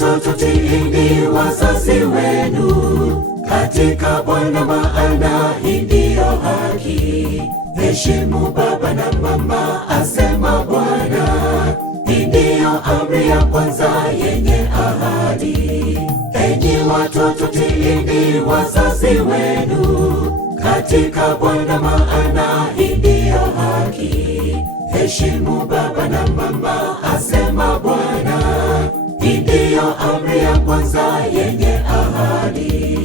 watoto, tiini wazazi wenu katika Bwana, maana hii ndiyo haki. Heshimu baba na mama, asema Bwana. Hii ndiyo amri ya kwanza yenye ahadi. Enyi watoto, tiini wazazi wenu katika Bwana, maana hii ndiyo haki. Heshimu baba na mama, asema Bwana. Hii ndiyo amri ya kwanza yenye ahadi.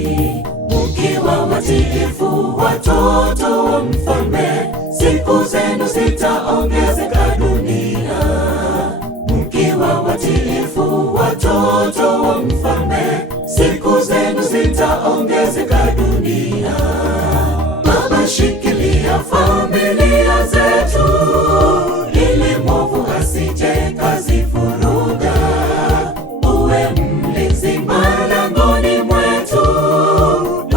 Mkiwa watiifu watoto wa mfalme, siku zenu zitaongezeka dunia. Mkiwa watiifu watoto wa mfalme, siku zenu zitaongezeka dunia. Baba, shikilia familia zetu, ili mwovu asije kazivuruga. Uwe mlinzi malangoni mwetu,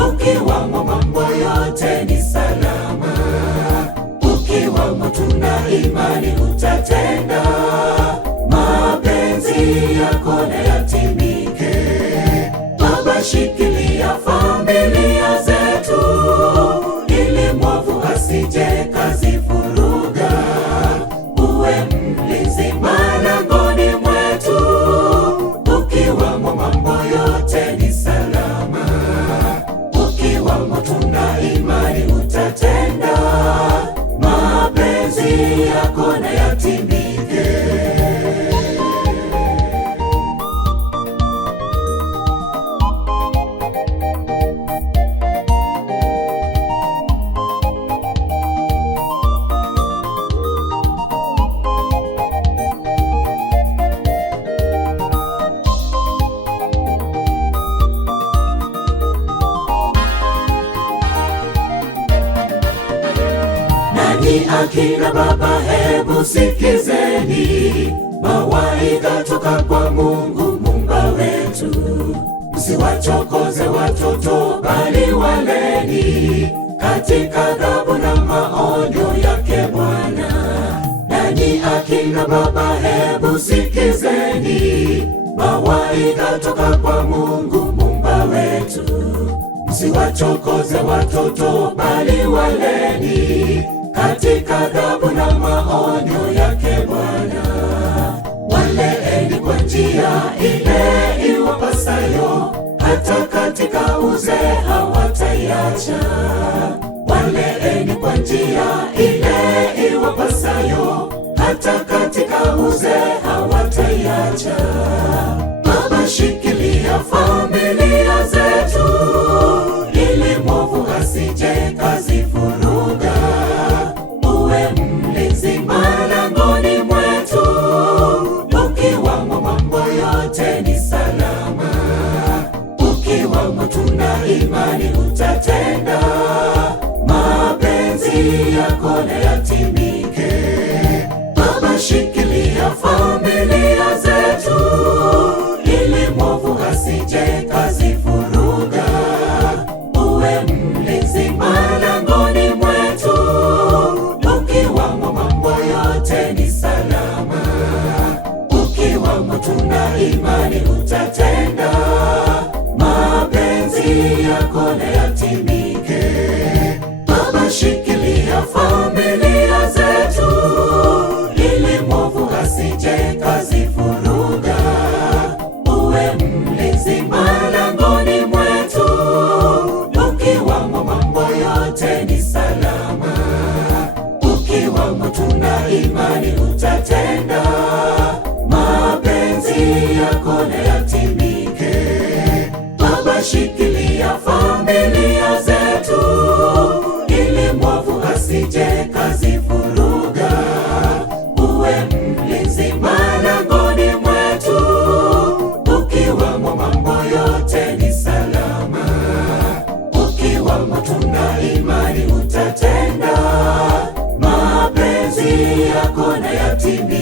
ukiwamo mambo yote ni salama. Ukiwamo tuna imani utatenda, mapenzi yako na yatimike. Baba, shikilia familia zetu, ili mwovu asije kazivuruga. Uwe mlinzi malangoni mwetu, ukiwamo mambo yote ni salama. Ukiwamo tuna imani utatenda, mapenzi yako na yatimike. Akina baba, hebu sikizeni mawaidha toka kwa Mungu Muumba wetu. Msiwachokoze watoto, bali waleni katika adabu na maonyo yake Bwana. Nanyi akina baba, hebu sikizeni mawaidha toka kwa Mungu Muumba wetu. Msiwachokoze watoto, bali waleni katika adabu na maonyo yake Bwana. Waleeni kwa njia ile iwapasayo, hata katika uzee hawataiacha. Waleeni kwa njia ile iwapasayo, hata katika uzee hawataiacha. Baba, shikilia familia zetu, ili mwovu asije kazivuruga. Uwe mlinzi malangoni mwetu, ukiwamo mambo yote ni salama. Ukiwamo tuna imani utatenda, mapenzi yako na yatimike. Baba, shikilia familia zetu, ili mwovu asije kazivuruga. Uwe mlinzi malangoni mwetu, ukiwamo mambo yote ni salama. Ukiwamo tuna imani utatenda, mapenzi yako na yatimike. Baba, shikilia familia zetu, ili mwovu asije kazivuruga. Uwe mlinzi malangoni mwetu, ukiwamo mambo yote ni salama. Ukiwamo tuna imani utatenda, mapenzi yako na yatimike. Baba, shikilia familia zetu, ili mwovu asije kazivuruga. Uwe mlinzi malangoni mwetu, ukiwamo mambo yote ni salama. Ukiwamo tuna imani utatenda, mapenzi yako na yatimike.